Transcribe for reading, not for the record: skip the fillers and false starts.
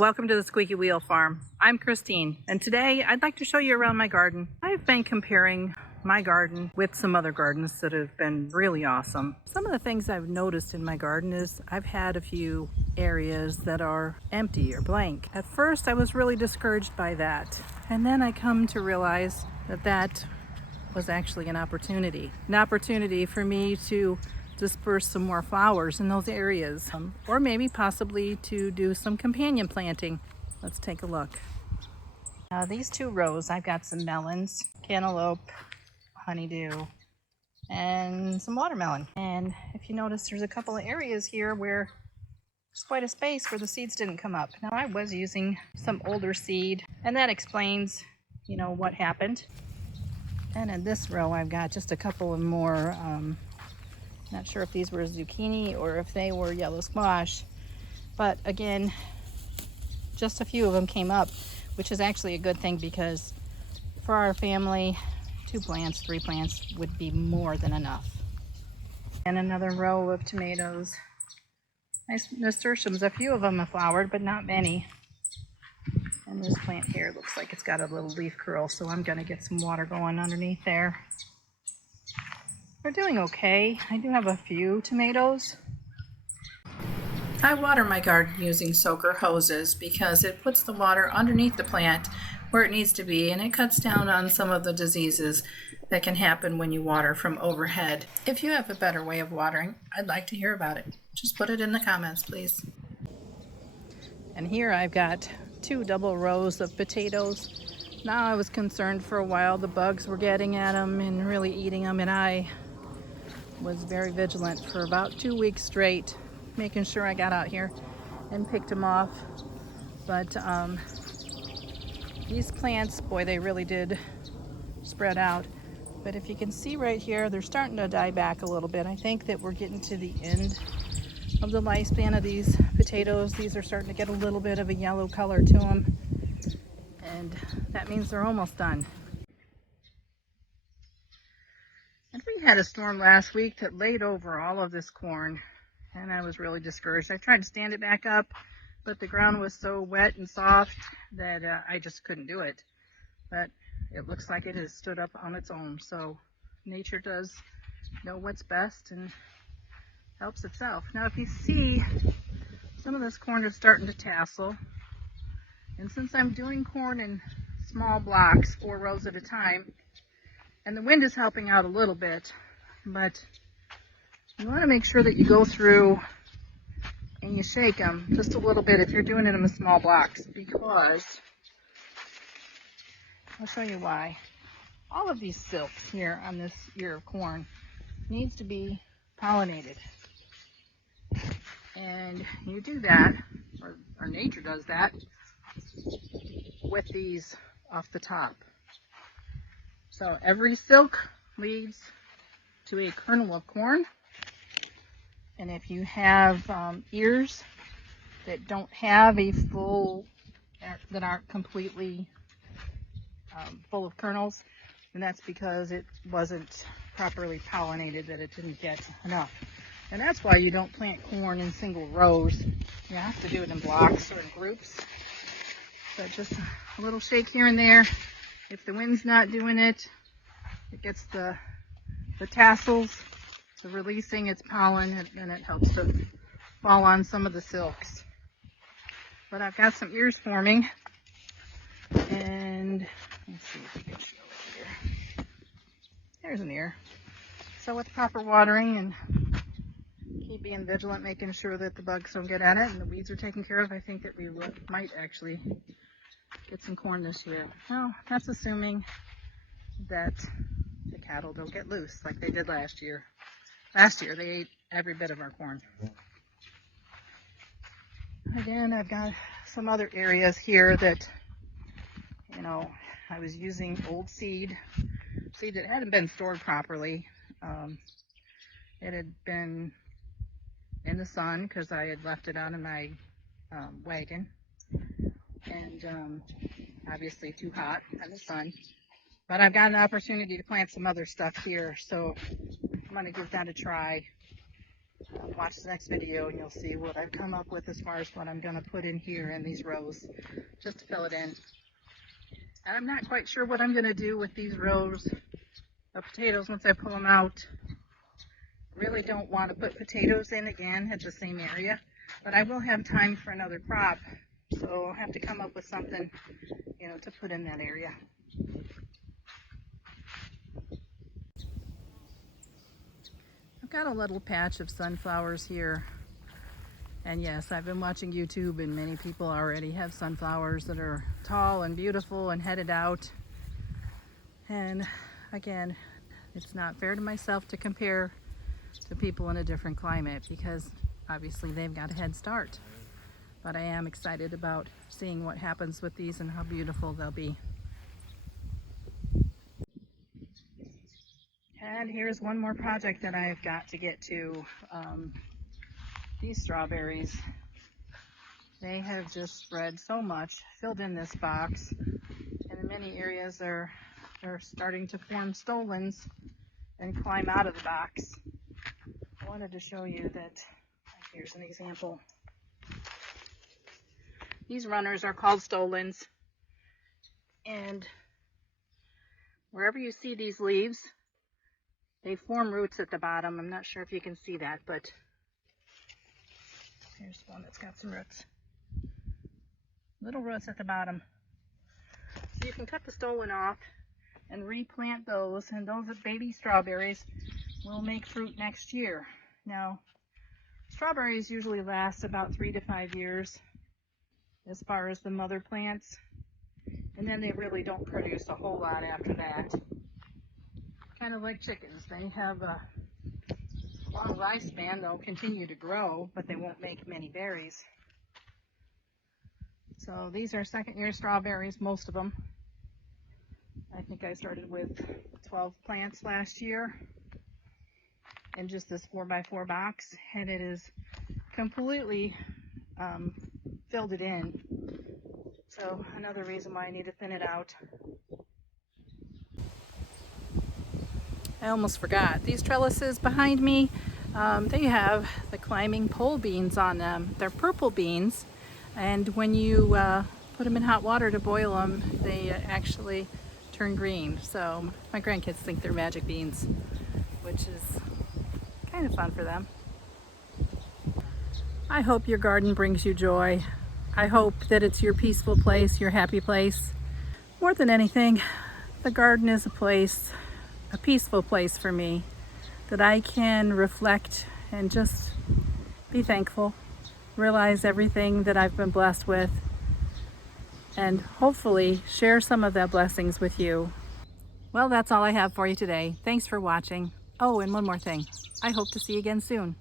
Welcome to the Squeaky Wheel Farm. I'm Christine, and today I'd like to show you around my garden. I've been comparing my garden with some other gardens that have been really awesome. Some of the things I've noticed in my garden is I've had a few areas that are empty or blank. At first I was really discouraged by that, and then I come to realize that that was actually an opportunity for me to disperse some more flowers in those areas, or maybe possibly to do some companion planting. Let's take a look. Now these two rows, I've got some melons, cantaloupe, honeydew, and some watermelon. And if you notice, there's a couple of areas here where there's quite a space where the seeds didn't come up. Now I was using some older seed, and that explains, what happened. And in this row, I've got just a couple of more, not sure if these were zucchini or if they were yellow squash, but again, just a few of them came up, which is actually a good thing because for our family, 2 plants, 3 plants would be more than enough. And another row of tomatoes. Nice nasturtiums, a few of them have flowered, but not many. And this plant here looks like it's got a little leaf curl, so I'm gonna get some water going underneath there. They're doing okay. I do have a few tomatoes. I water my garden using soaker hoses because it puts the water underneath the plant where it needs to be, and it cuts down on some of the diseases that can happen when you water from overhead. If you have a better way of watering, I'd like to hear about it. Just put it in the comments, please. And here I've got 2 double rows of potatoes. Now I was concerned for a while the bugs were getting at them and really eating them, and I was very vigilant for about 2 weeks straight, making sure I got out here and picked them off. But these plants, boy, they really did spread out. But if you can see right here, they're starting to die back a little bit. I think that we're getting to the end of the lifespan of these potatoes. These are starting to get a little bit of a yellow color to them, and that means they're almost done. And we had a storm last week that laid over all of this corn, and I was really discouraged. I tried to stand it back up, but the ground was so wet and soft that I just couldn't do it. But it looks like it has stood up on its own, so nature does know what's best and helps itself. Now if you see, some of this corn is starting to tassel, and since I'm doing corn in small blocks, 4 rows at a time, and the wind is helping out a little bit, but you want to make sure that you go through and you shake them just a little bit if you're doing it in the small blocks, because I'll show you why. All of these silks here on this ear of corn needs to be pollinated. And you do that, or nature does that, with these off the top. So every silk leads to a kernel of corn, and if you have ears that don't have a full, that aren't completely full of kernels, then that's because it wasn't properly pollinated, that it didn't get enough. And that's why you don't plant corn in single rows. You have to do it in blocks or in groups. So just a little shake here and there. If the wind's not doing it, it gets the tassels to releasing its pollen, and it helps to fall on some of the silks. But I've got some ears forming, and let's see if we can show it here. There's an ear. So with proper watering and keep being vigilant, making sure that the bugs don't get at it and the weeds are taken care of, I think that we might actually get some corn this year. Well, that's assuming that the cattle don't get loose like they did last year. Last year they ate every bit of our corn. Again, I've got some other areas here that, I was using old seed that hadn't been stored properly. It had been in the sun because I had left it out in my wagon, and obviously too hot in the sun. But I've got an opportunity to plant some other stuff here, so I'm going to give that a try. watch the next video and you'll see what I've come up with as far as what I'm going to put in here in these rows, just to fill it in. And I'm not quite sure what I'm going to do with these rows of potatoes once I pull them out. Really don't want to put potatoes in again at the same area, but I will have time for another crop, so I'll have to come up with something, to put in that area. I've got a little patch of sunflowers here, and yes, I've been watching YouTube and many people already have sunflowers that are tall and beautiful and headed out. And again, it's not fair to myself to compare to people in a different climate because obviously they've got a head start. But I am excited about seeing what happens with these and how beautiful they'll be. And here's one more project that I've got to get to. These strawberries, they have just spread so much, filled in this box, and in many areas they're starting to form stolons and climb out of the box. I wanted to show you that. Here's an example. These runners are called stolons, and wherever you see these leaves, they form roots at the bottom. I'm not sure if you can see that, but here's one that's got some roots. Little roots at the bottom. So you can cut the stolon off and replant those, and those baby strawberries will make fruit next year. Now, strawberries usually last about 3 to 5 years as far as the mother plants, and then they really don't produce a whole lot after that. Kind of like chickens. They have a long lifespan. They'll continue to grow, but they won't make many berries. So these are second-year strawberries, most of them. I think I started with 12 plants last year in just this 4x4 box, and it is completely filled it in. So another reason why I need to thin it out. I almost forgot. These trellises behind me, they have the climbing pole beans on them. They're purple beans, and when you put them in hot water to boil them, they actually turn green. So my grandkids think they're magic beans, which is kind of fun for them. I hope your garden brings you joy. I hope that it's your peaceful place, your happy place. More than anything, the garden is a peaceful place for me, that I can reflect and just be thankful, realize everything that I've been blessed with, and hopefully share some of that blessings with you. Well, that's all I have for you today. Thanks for watching. Oh, and one more thing. I hope to see you again soon.